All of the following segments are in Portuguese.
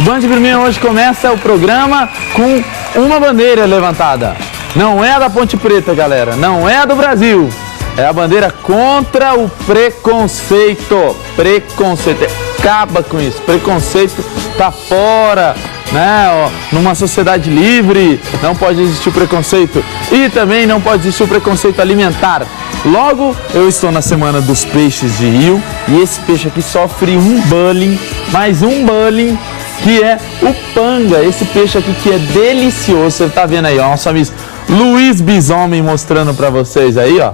O Band Bruminho hoje começa o programa com uma bandeira levantada. Não é a da Ponte Preta, galera, não é a do Brasil. É a bandeira contra o preconceito. Preconceito, acaba com isso. Preconceito tá fora, né? Ó, numa sociedade livre não pode existir o preconceito. E também não pode existir o preconceito alimentar. Logo, eu estou na semana dos peixes de rio e esse peixe aqui sofre um bullying, mais um bullying, que é o panga. Esse peixe aqui que é delicioso, você tá vendo aí, ó, nosso amigo Luiz Bisomem mostrando para vocês aí, ó.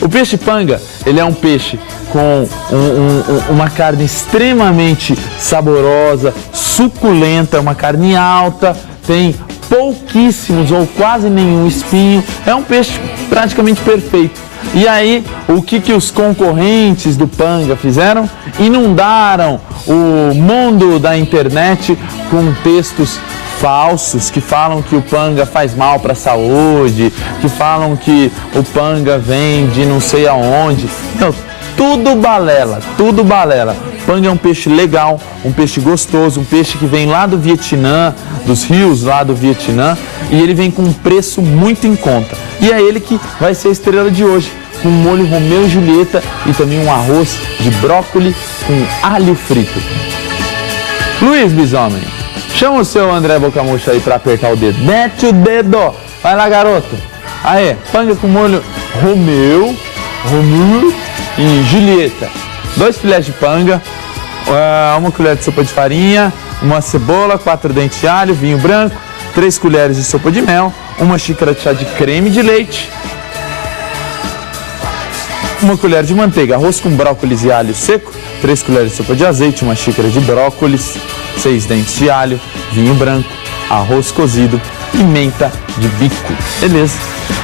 O peixe panga, ele é um peixe com uma carne extremamente saborosa, suculenta, uma carne alta, tem pouquíssimos ou quase nenhum espinho, é um peixe praticamente perfeito. E aí, o que os concorrentes do panga fizeram? Inundaram o mundo da internet com textos falsos que falam que o panga faz mal para a saúde, que falam que o panga vem de não sei aonde. Então, tudo balela, tudo balela. Panga é um peixe legal, um peixe gostoso, um peixe que vem lá do Vietnã, dos rios lá do Vietnã, e ele vem com um preço muito em conta. E é ele que vai ser a estrela de hoje, com molho Romeu e Julieta e também um arroz de brócolis com alho frito. Luiz Bisomem, chama o seu André Bocamuxa aí para apertar o dedo. Mete o dedo. Vai lá, garoto. Aê, panga com molho Romeu e Julieta. 2 filés de panga, 1 colher de sopa de farinha, uma cebola, 4 dentes de alho, vinho branco, 3 colheres de sopa de mel, 1 xícara de chá de creme de leite, 1 colher de manteiga, arroz com brócolis e alho seco, 3 colheres de sopa de azeite, 1 xícara de brócolis, 6 dentes de alho, vinho branco, arroz cozido, pimenta de bico. Beleza?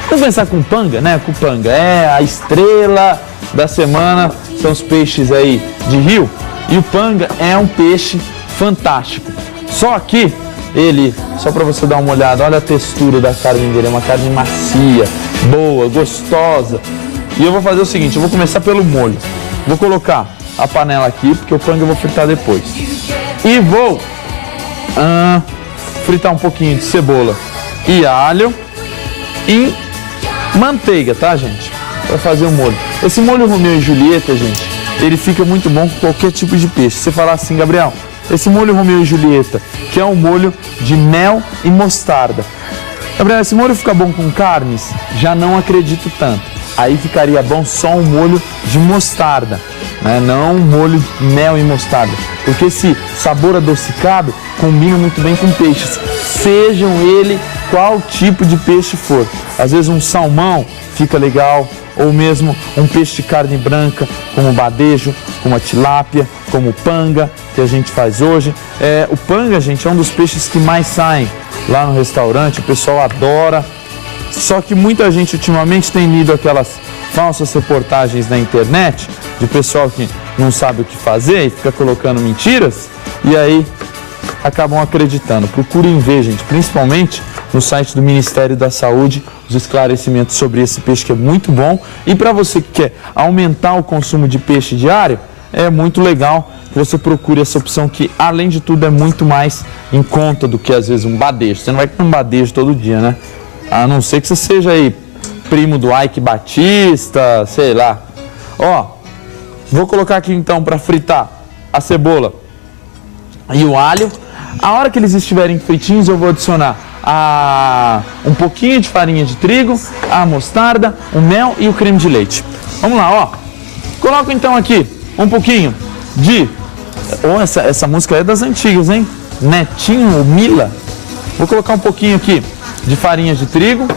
Vamos começar com panga, né? Com panga. É a estrela da semana, são os peixes aí de rio. E o panga é um peixe fantástico. Só que ele, só para você dar uma olhada, olha a textura da carne dele, é uma carne macia, boa, gostosa. E eu vou fazer o seguinte, eu vou começar pelo molho. Vou colocar a panela aqui, porque o panga eu vou fritar depois. E vou fritar um pouquinho de cebola e alho em manteiga, tá, gente? Para fazer o molho. Esse molho Romeu e Julieta, gente, ele fica muito bom com qualquer tipo de peixe. Você falar assim, Gabriel, esse molho Romeu e Julieta, que é um molho de mel e mostarda. Gabriel, esse molho fica bom com carnes? Já não acredito tanto. Aí ficaria bom só um molho de mostarda, né? Não um molho de mel e mostarda, porque esse sabor adocicado combina muito bem com peixes, sejam ele qual tipo de peixe for. Às vezes um salmão fica legal, ou mesmo um peixe de carne branca, como o badejo, como a tilápia, como o panga, que a gente faz hoje. O panga, gente, é um dos peixes que mais saem lá no restaurante, o pessoal adora. Só que muita gente ultimamente tem lido aquelas falsas reportagens na internet de pessoal que não sabe o que fazer e fica colocando mentiras e aí acabam acreditando. Procurem ver, gente, principalmente no site do Ministério da Saúde, os esclarecimentos sobre esse peixe que é muito bom. E para você que quer aumentar o consumo de peixe diário, é muito legal que você procure essa opção que, além de tudo, é muito mais em conta do que às vezes um badejo. Você não vai comer um badejo todo dia, né? A não ser que você seja aí primo do Ike Batista, sei lá. Ó, vou colocar aqui então para fritar a cebola e o alho. A hora que eles estiverem fritinhos, eu vou adicionar um pouquinho de farinha de trigo, a mostarda, o mel e o creme de leite. Vamos lá, ó. Coloco então aqui um pouquinho de... essa música é das antigas, hein? Netinho ou Mila. Vou colocar um pouquinho aqui de farinha de trigo,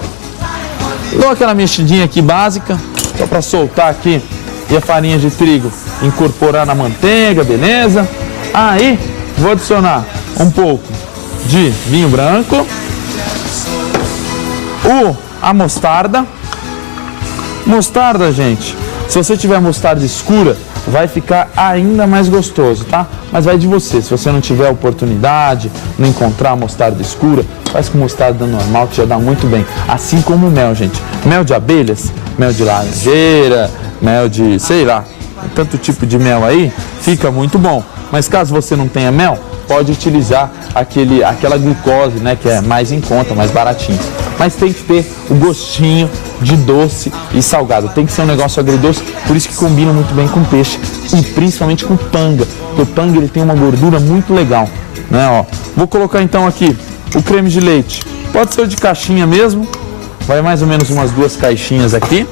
dou aquela mexidinha aqui básica, só para soltar aqui e a farinha de trigo incorporar na manteiga, beleza? Aí vou adicionar um pouco de vinho branco, a mostarda. Mostarda, gente, se você tiver mostarda escura, vai ficar ainda mais gostoso, tá? Mas vai de você, se você não tiver oportunidade, não encontrar mostarda escura, faz com mostarda normal que já dá muito bem. Assim como o mel, gente. Mel de abelhas, mel de laranjeira, mel de, sei lá, tanto tipo de mel aí, fica muito bom. Mas caso você não tenha mel, pode utilizar aquela glicose, né, que é mais em conta, mais baratinho. Mas tem que ter o gostinho de doce e salgado. Tem que ser um negócio agridoce, por isso que combina muito bem com peixe e principalmente com panga. Porque o panga ele tem uma gordura muito legal, né? Ó, vou colocar então aqui o creme de leite. Pode ser o de caixinha mesmo. Vai mais ou menos umas 2 caixinhas aqui.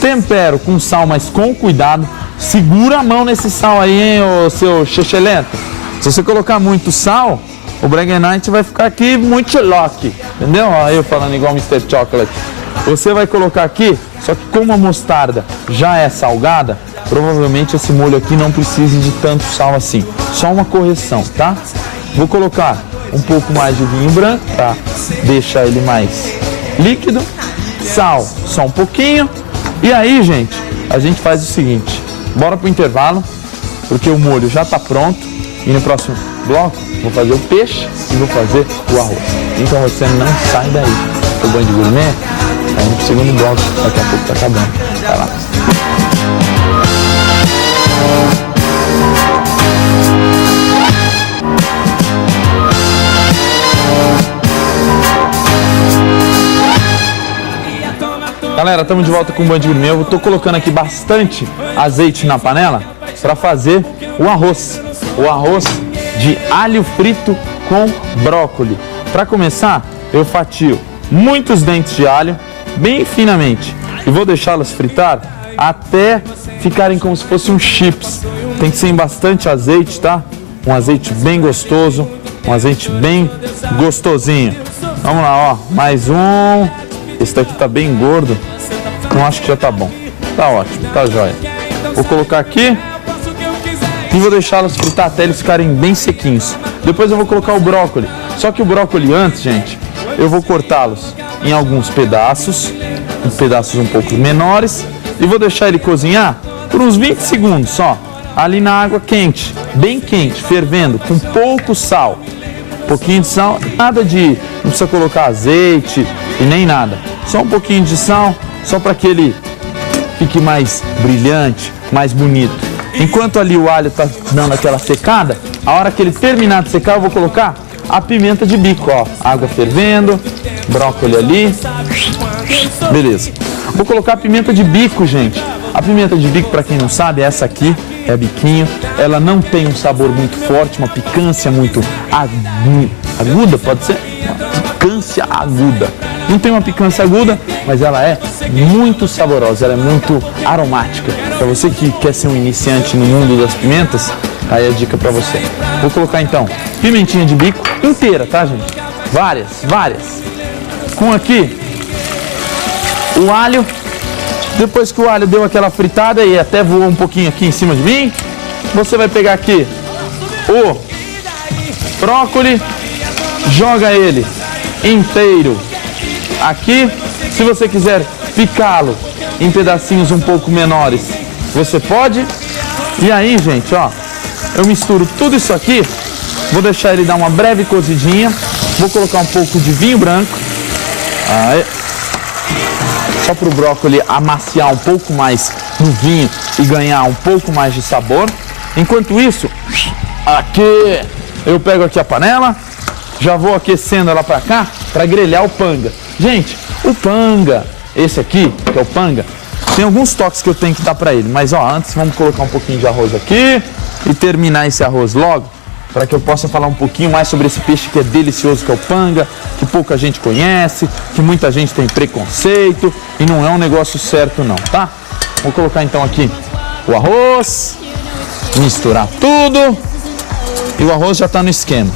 Tempero com sal, mas com cuidado. Segura a mão nesse sal aí, hein, ô seu xexelento. Se você colocar muito sal, o Brag Night vai ficar aqui muito Sherlock, entendeu? Ó, eu falando igual Mr. Chocolate. Você vai colocar aqui, só que como a mostarda já é salgada, provavelmente esse molho aqui não precisa de tanto sal assim. Só uma correção, tá? Vou colocar um pouco mais de vinho branco, tá? Deixar ele mais líquido. Sal, só um pouquinho. E aí, gente, a gente faz o seguinte. Bora pro intervalo, porque o molho já tá pronto. E no próximo bloco, vou fazer o peixe e vou fazer o arroz. Então você não sai daí. O Band Gourmet, aí no segundo bloco, daqui a pouco tá acabando. Vai lá. Galera, estamos de volta com o Band Gourmet. Eu estou colocando aqui bastante azeite na panela para fazer o arroz. O arroz de alho frito com brócolis. Para começar, eu fatio muitos dentes de alho bem finamente e vou deixá-los fritar até ficarem como se fossem chips. Tem que ser em bastante azeite, tá? Um azeite bem gostoso, um azeite bem gostosinho. Vamos lá, ó, mais um. Esse daqui tá bem gordo. Não, acho que já tá bom. Tá ótimo, tá jóia. Vou colocar aqui e vou deixá-los fritar até eles ficarem bem sequinhos. Depois eu vou colocar o brócolis. Só que o brócolis antes, gente, eu vou cortá-los em alguns pedaços um pouco menores, e vou deixar ele cozinhar por uns 20 segundos só, ali na água quente, bem quente, fervendo, com pouco sal. Um pouquinho de sal, nada de... não precisa colocar azeite e nem nada. Só um pouquinho de sal, só para que ele fique mais brilhante, mais bonito. Enquanto ali o alho está dando aquela secada, a hora que ele terminar de secar, eu vou colocar a pimenta de bico, ó. Água fervendo, brócolis ali. Beleza. Vou colocar a pimenta de bico, gente. A pimenta de bico, para quem não sabe, é essa aqui, é a biquinho. Ela não tem um sabor muito forte, uma picância muito aguda, pode ser? Uma picância aguda. Não tem uma picância aguda, mas ela é muito saborosa, ela é muito aromática. Para você que quer ser um iniciante no mundo das pimentas, aí a dica para você. Vou colocar então pimentinha de bico inteira, tá, gente? Várias. Com aqui o alho. Depois que o alho deu aquela fritada e até voou um pouquinho aqui em cima de mim, você vai pegar aqui o brócolis, joga ele inteiro aqui. Se você quiser picá-lo em pedacinhos um pouco menores, você pode. E aí, gente, ó, eu misturo tudo isso aqui, vou deixar ele dar uma breve cozidinha, vou colocar um pouco de vinho branco, aí, só para o brócolis amaciar um pouco mais no vinho e ganhar um pouco mais de sabor. Enquanto isso, aqui eu pego aqui a panela, já vou aquecendo ela para cá para grelhar o panga. Gente, o panga, esse aqui, que é o panga, tem alguns toques que eu tenho que dar para ele, mas ó, antes vamos colocar um pouquinho de arroz aqui e terminar esse arroz logo, para que eu possa falar um pouquinho mais sobre esse peixe que é delicioso, que é o panga, que pouca gente conhece, que muita gente tem preconceito e não é um negócio certo não, tá? Vou colocar então aqui o arroz, misturar tudo e o arroz já está no esquema.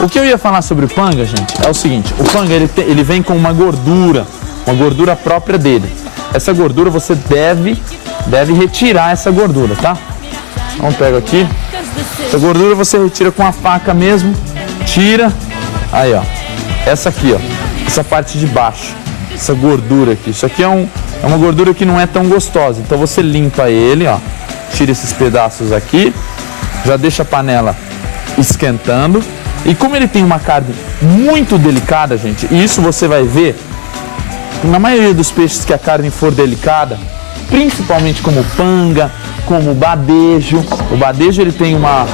O que eu ia falar sobre o panga, gente, é o seguinte: o panga ele vem com uma gordura própria dele. Essa gordura você deve retirar essa gordura, tá? Então pego aqui. Essa gordura você retira com a faca mesmo, tira, aí ó, essa aqui ó, essa parte de baixo, essa gordura aqui, isso aqui é uma gordura que não é tão gostosa, então você limpa ele, ó, tira esses pedaços aqui, já deixa a panela esquentando, e como ele tem uma carne muito delicada, gente, e isso você vai ver, na maioria dos peixes que a carne for delicada, principalmente como panga, como o badejo. O badejo ele tem uma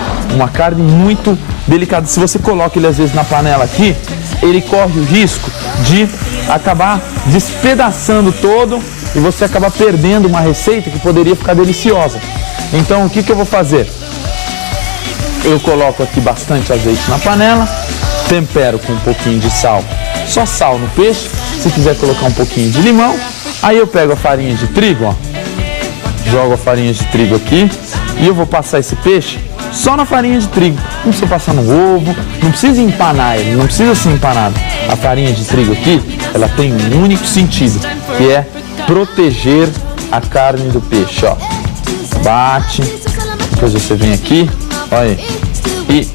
carne muito delicada. Se você coloca ele às vezes na panela aqui, ele corre o risco de acabar despedaçando todo e você acabar perdendo uma receita que poderia ficar deliciosa. Então o que eu vou fazer? Eu coloco aqui bastante azeite na panela, tempero com um pouquinho de sal, só sal no peixe. Se quiser colocar um pouquinho de limão, aí eu pego a farinha de trigo, ó, jogo a farinha de trigo aqui e eu vou passar esse peixe só na farinha de trigo. Não precisa passar no ovo, não precisa empanar ele, não precisa ser empanado. A farinha de trigo aqui, ela tem um único sentido, que é proteger a carne do peixe, ó. Bate, depois você vem aqui, olha aí, e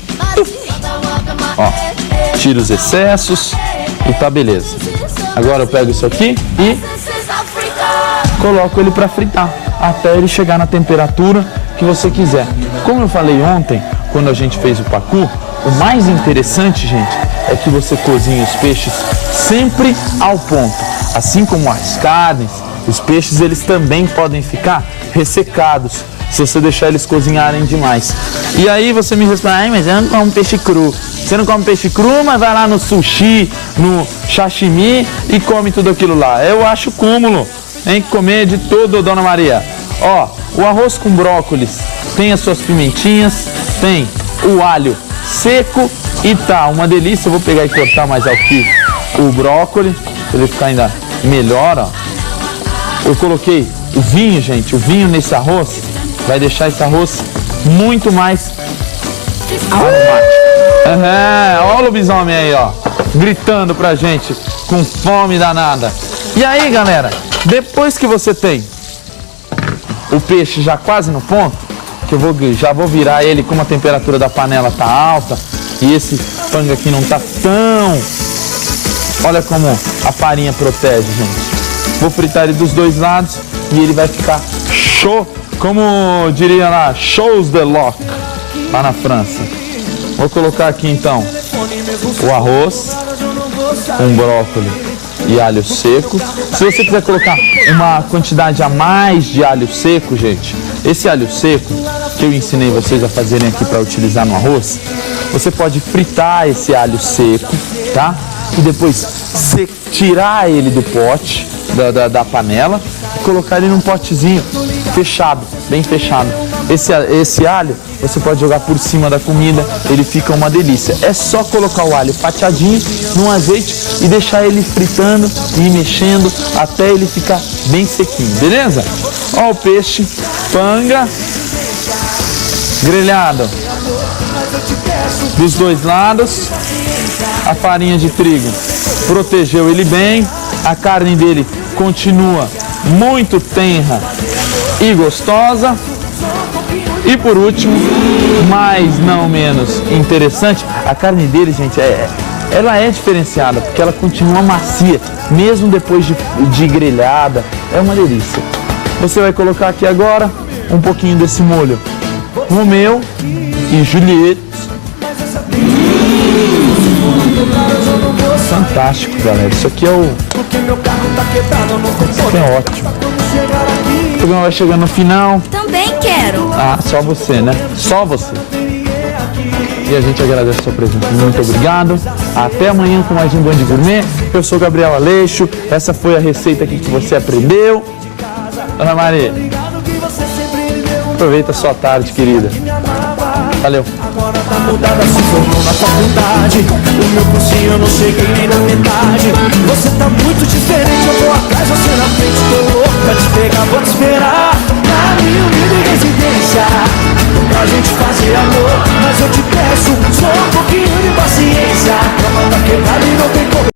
ó, tira os excessos e tá beleza. Agora eu pego isso aqui e coloco ele para fritar até ele chegar na temperatura que você quiser. Como eu falei ontem, quando a gente fez o pacu, o mais interessante, gente, é que você cozinha os peixes sempre ao ponto. Assim como as carnes, os peixes eles também podem ficar ressecados se você deixar eles cozinharem demais. E aí você me responde, ai, mas eu não como peixe cru. Você não come peixe cru, mas vai lá no sushi, no sashimi e come tudo aquilo lá. Eu acho cúmulo. Tem que comer de tudo, Dona Maria. Ó, o arroz com brócolis tem as suas pimentinhas, tem o alho seco e tá uma delícia. Eu vou pegar e cortar mais aqui o brócolis, para ele ficar ainda melhor, ó. Eu coloquei o vinho, gente, o vinho nesse arroz vai deixar esse arroz muito mais aromático. Ó o lobisomem aí, ó, gritando pra gente, com fome danada. E aí, galera, depois que você tem o peixe já quase no ponto, que eu já vou virar ele como a temperatura da panela tá alta e esse panga aqui não tá tão... Olha como a farinha protege, gente. Vou fritar ele dos dois lados e ele vai ficar show, como diria lá, shows de loc, lá na França. Vou colocar aqui então o arroz, um brócolis e alho seco. Se você quiser colocar uma quantidade a mais de alho seco, gente, esse alho seco que eu ensinei vocês a fazerem aqui para utilizar no arroz, você pode fritar esse alho seco, tá? E depois tirar ele do pote, da panela, e colocar ele num potezinho fechado, bem fechado. Esse alho você pode jogar por cima da comida, ele fica uma delícia. É só colocar o alho fatiadinho no azeite e deixar ele fritando e mexendo até ele ficar bem sequinho, beleza? Ó o peixe, panga, grelhado dos dois lados. A farinha de trigo protegeu ele bem, a carne dele continua muito tenra e gostosa. E por último, mas não menos interessante, a carne dele, gente, ela é diferenciada, porque ela continua macia, mesmo depois de grelhada, é uma delícia. Você vai colocar aqui agora um pouquinho desse molho Romeu e Juliette. Fantástico, galera, isso aqui é ótimo. O programa vai chegando no final. Também quero. Ah, só você, né? Só você. E a gente agradece a sua presença. Muito obrigado. Até amanhã com mais um Band Gourmet. Eu sou Gabriel Aleixo. Essa foi a receita aqui que você aprendeu. Ana Maria, aproveita a sua tarde, querida. Valeu. Agora tá mudada, se formou na faculdade. O meu cursinho eu não cheguei nem na metade. Você tá muito diferente, eu tô atrás, você na frente. Tô louco pra te pegar, vou te esperar na minha humilde residência pra gente fazer amor. Mas eu te peço só um pouquinho de paciência. A cama tá quebrada e não tem como.